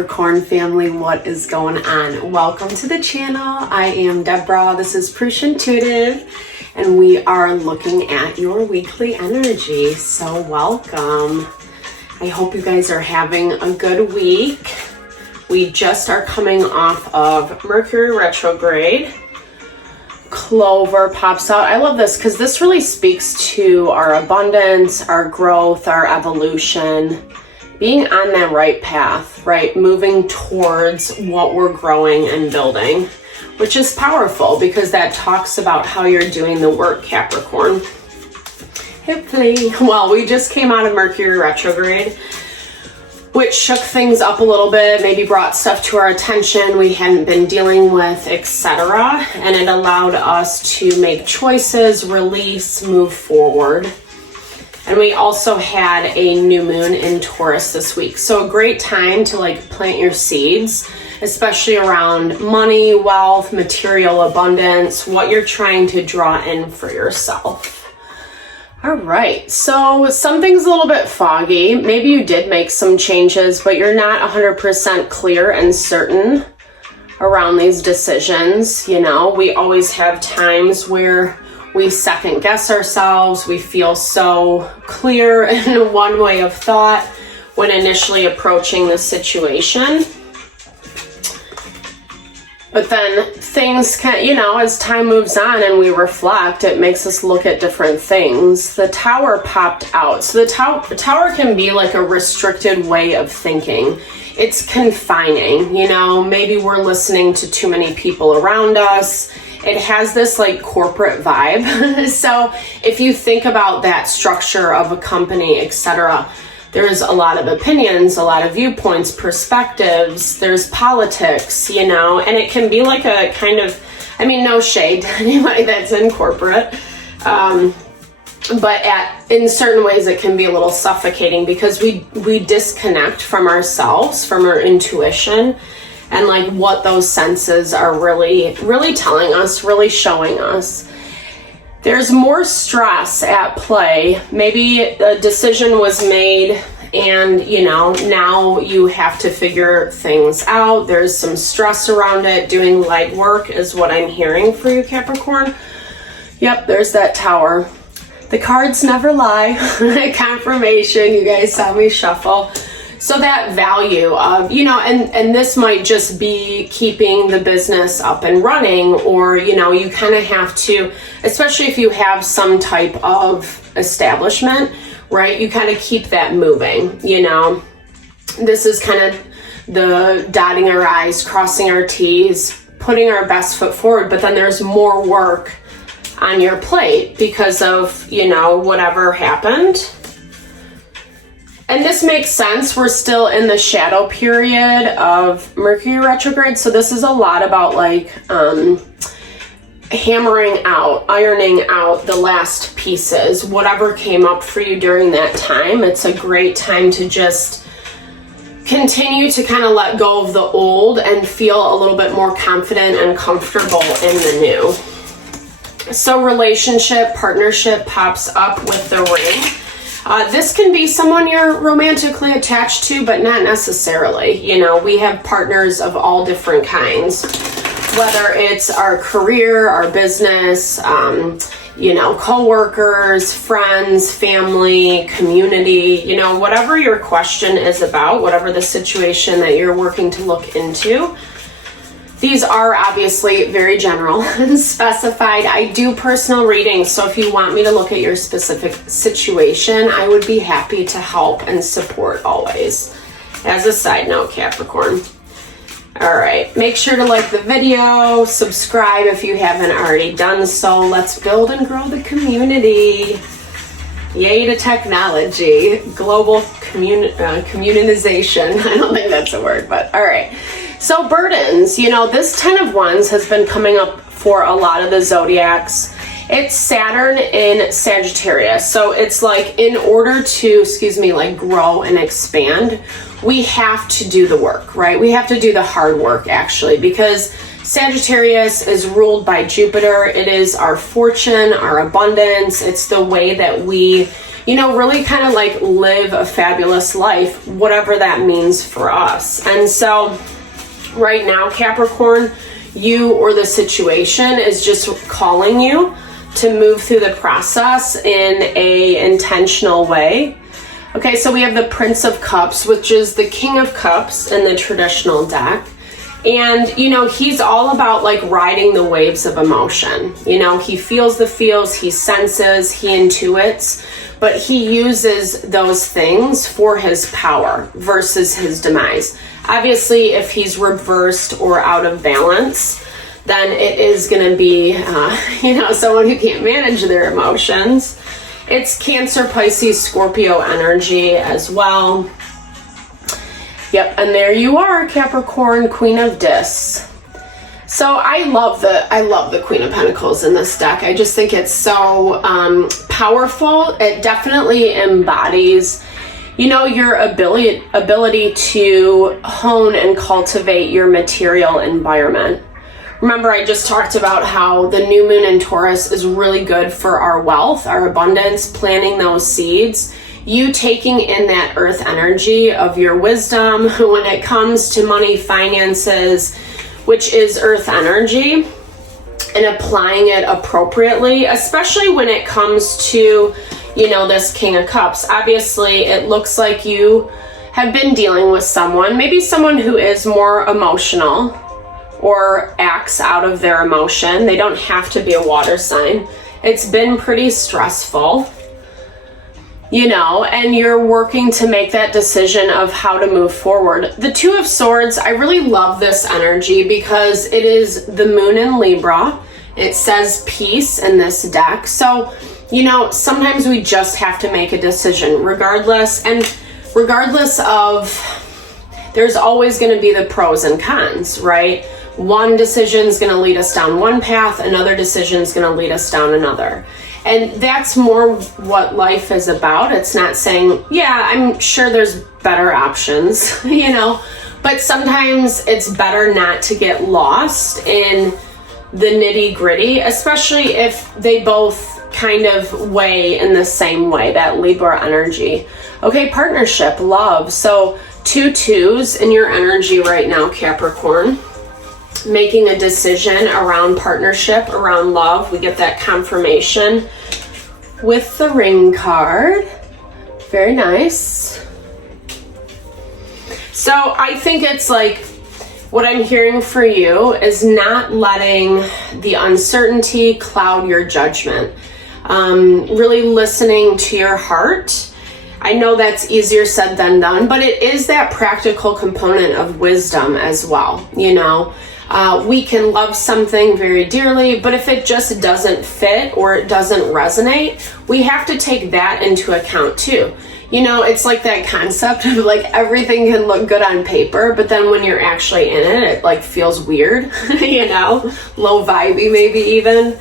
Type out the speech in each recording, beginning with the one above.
Capricorn family, what is going on? Welcome to the channel. I am Deborah. This is Purusha Intuitive, and we are looking at your weekly energy. So welcome. I hope you guys are having a good week. We just are coming off of Mercury retrograde. Clover pops out. I love this because this really speaks to our abundance, our growth, our evolution, being on that right path, right? Moving towards what we're growing and building, which is powerful because that talks about how you're doing the work, Capricorn. Hopefully. Well, we just came out of Mercury retrograde, which shook things up a little bit, maybe brought stuff to our attention we hadn't been dealing with, etc. And it allowed us to make choices, release, move forward. And we also had a new moon in Taurus this week. So a great time to plant your seeds, especially around money, wealth, material abundance, what you're trying to draw in for yourself. All right, so something's a little bit foggy. Maybe you did make some changes, but you're not 100% clear and certain around these decisions. You know, we always have times where we second guess ourselves. We feel so clear in one way of thought when initially approaching the situation. But then things can, as time moves on and we reflect, it makes us look at different things. The Tower popped out. So the tower can be like a restricted way of thinking. It's confining, maybe we're listening to too many people around us. It has this corporate vibe. So if you think about that structure of a company, etc., there's a lot of opinions, a lot of viewpoints, perspectives, there's politics, and it can be like a kind of, no shade to anybody that's in corporate, but in certain ways it can be a little suffocating because we disconnect from ourselves, from our intuition, and what those senses are really telling us, really showing us. There's more stress at play. Maybe a decision was made and, now you have to figure things out. There's some stress around it. Doing light work is what I'm hearing for you, Capricorn. Yep, there's that Tower. The cards never lie. Confirmation. You guys saw me shuffle. So that value of, and this might just be keeping the business up and running, or, you kind of have to, especially if you have some type of establishment, right? You kind of keep that moving, This is kind of the dotting our I's, crossing our T's, putting our best foot forward, but then there's more work on your plate because of, whatever happened. And this makes sense. We're still in the shadow period of Mercury retrograde. So this is a lot about hammering out, ironing out the last pieces, whatever came up for you during that time. It's a great time to just continue to kind of let go of the old and feel a little bit more confident and comfortable in the new. So relationship, partnership pops up with the ring. This can be someone you're romantically attached to, but not necessarily. We have partners of all different kinds, whether it's our career, our business, co-workers, friends, family, community, whatever your question is about, whatever the situation that you're working to look into. These are obviously very general and specified. I do personal readings, so if you want me to look at your specific situation, I would be happy to help and support always. As a side note, Capricorn. All right, make sure to like the video, subscribe if you haven't already done so. Let's build and grow the community. Yay to technology, global communization. I don't think that's a word, but all right. So burdens, this 10 of Wands has been coming up for a lot of the zodiacs. It's Saturn in Sagittarius. So it's in order to, grow and expand, we have to do the work, right? We have to do the hard work actually, because Sagittarius is ruled by Jupiter. It is our fortune, our abundance. It's the way that we really kind of like live a fabulous life, whatever that means for us. And so right now, Capricorn, you or the situation is just calling you to move through the process in a intentional way. Okay, so we have the Prince of Cups, which is the King of Cups in the traditional deck. And, he's all about like riding the waves of emotion. He feels the feels, he senses, he intuits, but he uses those things for his power versus his demise. Obviously, if he's reversed or out of balance, then it is going to be, someone who can't manage their emotions. It's Cancer, Pisces, Scorpio energy as well. Yep, and there you are, Capricorn, Queen of Discs. So I love the Queen of Pentacles in this deck. I just think it's so powerful. It definitely embodies, your ability to hone and cultivate your material environment. Remember, I just talked about how the new moon in Taurus is really good for our wealth, our abundance, planting those seeds. You taking in that earth energy of your wisdom when it comes to money, finances, which is earth energy, and applying it appropriately, especially when it comes to, this King of Cups. Obviously, it looks like you have been dealing with someone, maybe someone who is more emotional or acts out of their emotion. They don't have to be a water sign. It's been pretty stressful. And you're working to make that decision of how to move forward. The Two of Swords, I really love this energy because it is the moon in Libra. It says peace in this deck. So, sometimes we just have to make a decision regardless of, there's always going to be the pros and cons, right? One decision is going to lead us down one path, another decision is going to lead us down another. And that's more what life is about. It's not saying, yeah, I'm sure there's better options, but sometimes it's better not to get lost in the nitty gritty, especially if they both kind of weigh in the same way, that Libra energy. Okay, partnership, love. So 2 twos in your energy right now, Capricorn. Making a decision around partnership, around love. We get that confirmation with the Ring card. Very nice. So I think it's like, what I'm hearing for you is not letting the uncertainty cloud your judgment. Really listening to your heart. I know that's easier said than done, but it is that practical component of wisdom as well, We can love something very dearly, but if it just doesn't fit or it doesn't resonate, we have to take that into account too. It's like that concept of like everything can look good on paper, but then when you're actually in it, it like feels weird, low vibey maybe even.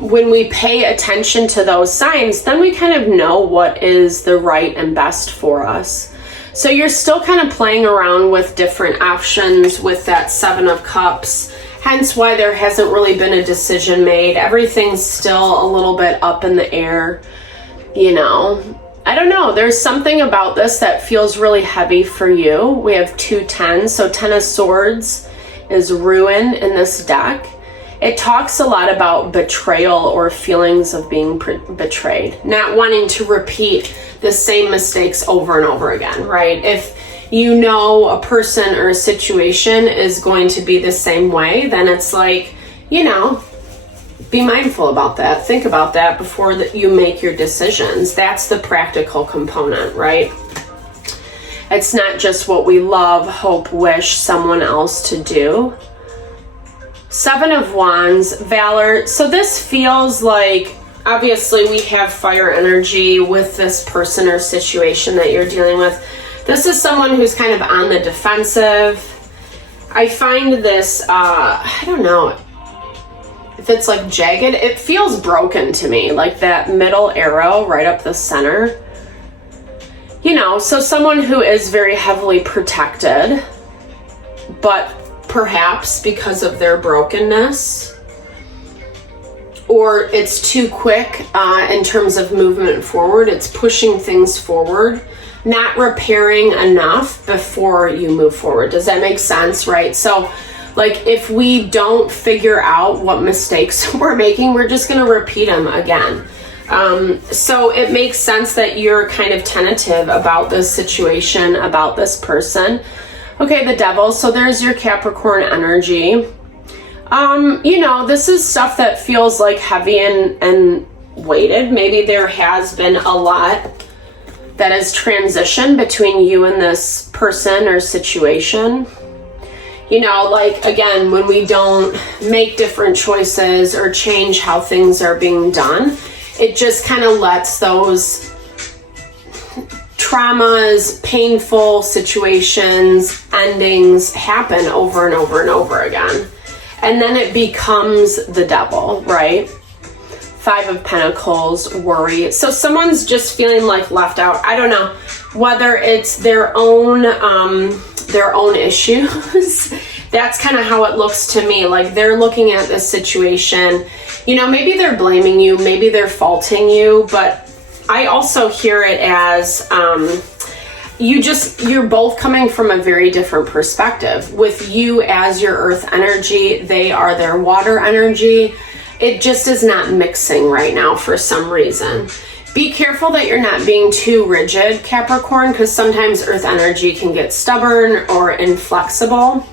When we pay attention to those signs, then we kind of know what is the right and best for us. So you're still kind of playing around with different options with that 7 of Cups, hence why there hasn't really been a decision made. Everything's still a little bit up in the air, I don't know. There's something about this that feels really heavy for you. We have 2 10s, so 10 of Swords is ruin in this deck. It talks a lot about betrayal or feelings of being betrayed, not wanting to repeat the same mistakes over and over again, right? If a person or a situation is going to be the same way, then it's like, be mindful about that. Think about that before you make your decisions. That's the practical component, right? It's not just what we love, hope, wish someone else to do. 7 of Wands, Valor. So this feels like, obviously we have fire energy with this person or situation that you're dealing with. This is someone who's kind of on the defensive. I find this, I don't know if it's like jagged. It feels broken to me, like that middle arrow right up the center. So someone who is very heavily protected, but perhaps because of their brokenness, or it's too quick in terms of movement forward. It's pushing things forward, not repairing enough before you move forward. Does that make sense, right? So like if we don't figure out what mistakes we're making, we're just going to repeat them again. So it makes sense that you're kind of tentative about this situation, about this person. Okay, the Devil. So there's your Capricorn energy. You know, this is stuff that feels like heavy and weighted. Maybe there has been a lot that has transitioned between you and this person or situation. You know, like, again, when we don't make different choices or change how things are being done, it just kind of lets those traumas, painful situations, endings happen over and over and over again. And then it becomes the Devil, right? 5 of Pentacles, worry. So someone's just feeling like left out. I don't know whether it's their own issues. That's kind of how it looks to me. Like they're looking at this situation. You know, maybe they're blaming you, maybe they're faulting you, but I also hear it as you're both coming from a very different perspective. With you as your earth energy, they are their water energy. It just is not mixing right now for some reason. Be careful that you're not being too rigid, Capricorn, because sometimes earth energy can get stubborn or inflexible.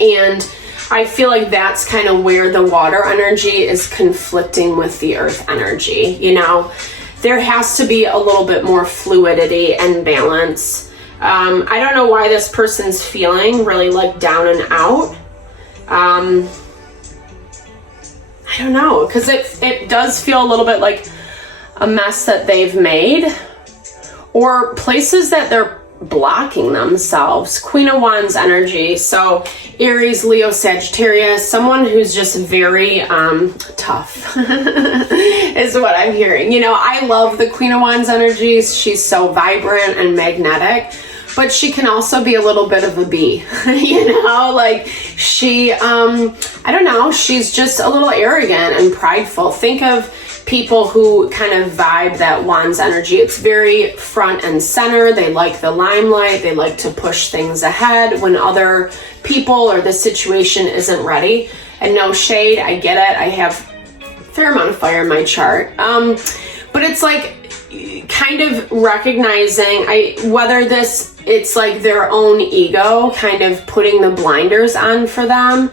And I feel like that's kind of where the water energy is conflicting with the earth energy. You know, there has to be a little bit more fluidity and balance. I don't know why this person's feeling really like down and out. I don't know, because it does feel a little bit like a mess that they've made, or places that they're blocking themselves. Queen of Wands energy. So Aries, Leo, Sagittarius, someone who's just very tough is what I'm hearing. You know, I love the Queen of Wands energy. She's so vibrant and magnetic, but she can also be a little bit of a bee, you know, like she, I don't know, she's just a little arrogant and prideful. Think of people who kind of vibe that Wands energy. It's very front and center. They like the limelight. They like to push things ahead when other people or the situation isn't ready. And no shade, I get it. I have a fair amount of fire in my chart. But it's like kind of recognizing whether it's like their own ego kind of putting the blinders on for them.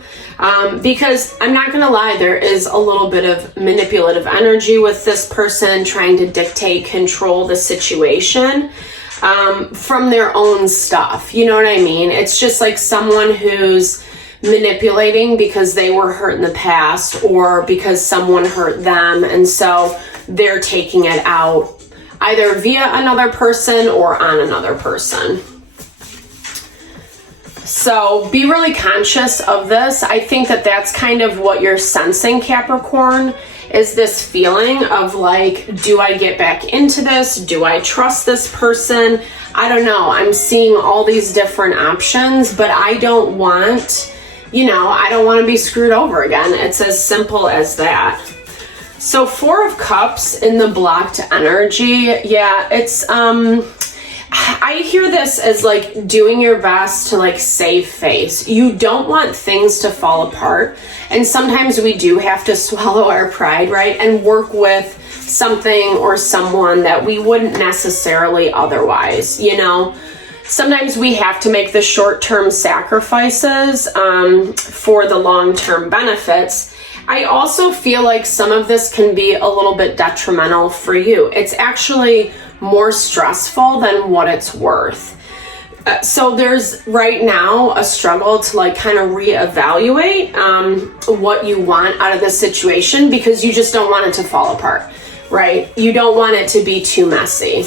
Because I'm not gonna lie, there is a little bit of manipulative energy with this person trying to dictate, control the situation from their own stuff. You know what I mean? It's just like someone who's manipulating because they were hurt in the past or because someone hurt them, and so they're taking it out either via another person or on another person. So be really conscious of this. I think that that's kind of what you're sensing, Capricorn, is this feeling of like, do I get back into this? Do I trust this person? I don't know. I'm seeing all these different options, but I don't want, I don't want to be screwed over again. It's as simple as that. So 4 of Cups in the blocked energy. Yeah, it's, I hear this as like doing your best to like save face. You don't want things to fall apart. And sometimes we do have to swallow our pride, right? And work with something or someone that we wouldn't necessarily otherwise, Sometimes we have to make the short-term sacrifices for the long-term benefits. I also feel like some of this can be a little bit detrimental for you. It's actually more stressful than what it's worth. So there's right now a struggle to like kind of reevaluate what you want out of this situation, because you just don't want it to fall apart, right? You don't want it to be too messy.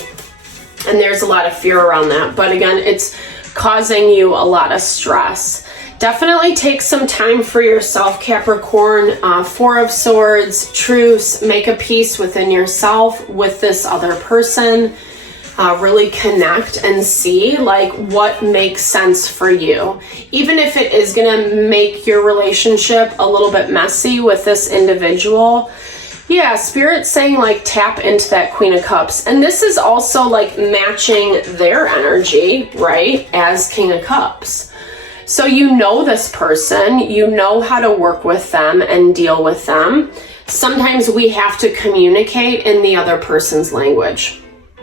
And there's a lot of fear around that. But again, it's causing you a lot of stress. Definitely take some time for yourself, Capricorn. 4 of Swords, truce, make a peace within yourself with this other person. really connect and see like what makes sense for you. Even if it is gonna make your relationship a little bit messy with this individual, yeah, Spirit's saying like tap into that Queen of Cups. And this is also like matching their energy, right, as King of Cups. So you know this person, you know how to work with them and deal with them. Sometimes we have to communicate in the other person's language,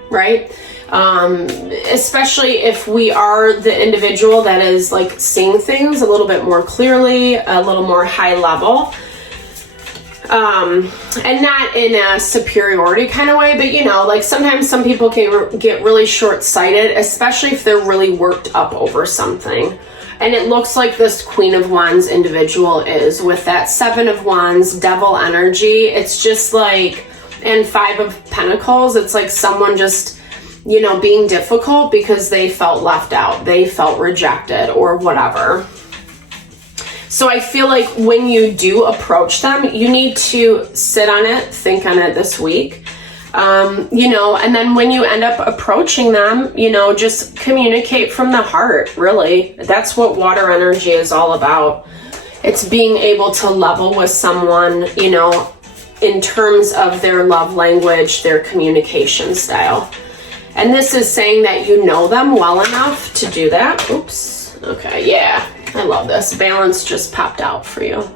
right? Especially if we are the individual that is like seeing things a little bit more clearly, a little more high level. And not in a superiority kind of way, but you know, like sometimes some people can get really short-sighted, especially if they're really worked up over something. And it looks like this Queen of Wands individual is with that Seven of Wands, Devil energy. It's just like, and Five of Pentacles, it's like someone just, you know, being difficult because they felt left out, they felt rejected or whatever. So I feel like when you do approach them, you need to sit on it, think on it this week. You know, and then when you end up approaching them, you know, just communicate from the heart, really. That's what water energy is all about. It's being able to level with someone, you know, in terms of their love language, their communication style. And this is saying that you know them well enough to do that. Oops. Okay, yeah. I love this. Balance just popped out for you.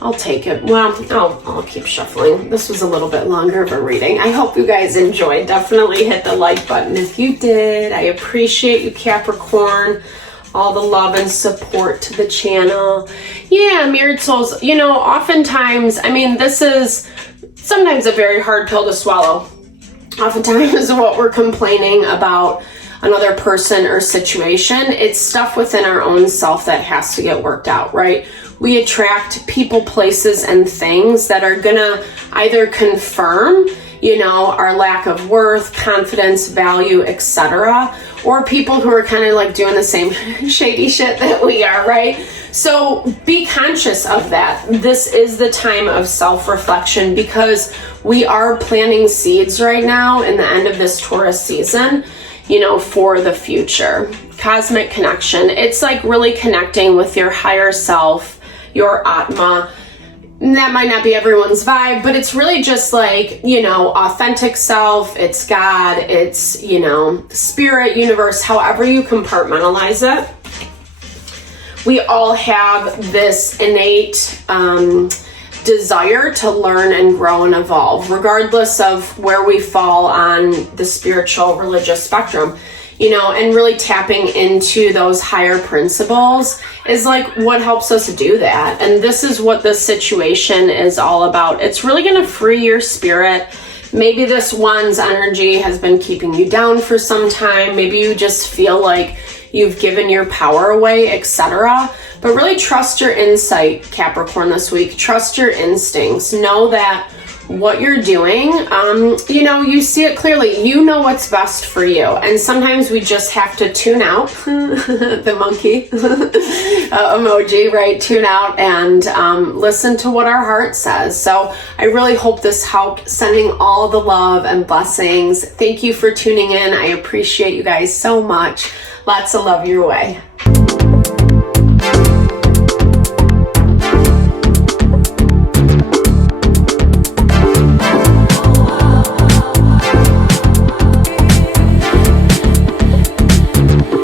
I'll take it. Well, I'll keep shuffling. This was a little bit longer of a reading. I hope you guys enjoyed. Definitely hit the like button if you did. I appreciate you, Capricorn. All the love and support to the channel. Yeah, mirrored souls. You know, oftentimes, I mean, this is sometimes a very hard pill to swallow. Oftentimes what we're complaining about another person or situation, it's stuff within our own self that has to get worked out, right? We attract people, places, and things that are gonna either confirm, you know, our lack of worth, confidence, value, etc., or people who are kind of like doing the same shady shit that we are, right? So be conscious of that. This is the time of self-reflection because we are planting seeds right now in the end of this Taurus season, you know, for the future. Cosmic connection. It's like really connecting with your higher self, your Atma. That might not be everyone's vibe, but it's really just like, you know, authentic self. It's God. It's, you know, spirit, universe, however you compartmentalize it. We all have this innate desire to learn and grow and evolve, regardless of where we fall on the spiritual religious spectrum, you know, and really tapping into those higher principles is like what helps us do that. And this is what this situation is all about. It's really going to free your spirit. Maybe this one's energy has been keeping you down for some time. Maybe you just feel like you've given your power away, etc. But really trust your insight, Capricorn, this week. Trust your instincts. Know that what you're doing, you know, you see it clearly. You know what's best for you. And sometimes we just have to tune out the monkey emoji, right? Tune out and listen to what our heart says. So I really hope this helped. Sending all the love and blessings. Thank you for tuning in. I appreciate you guys so much. Lots of love your way.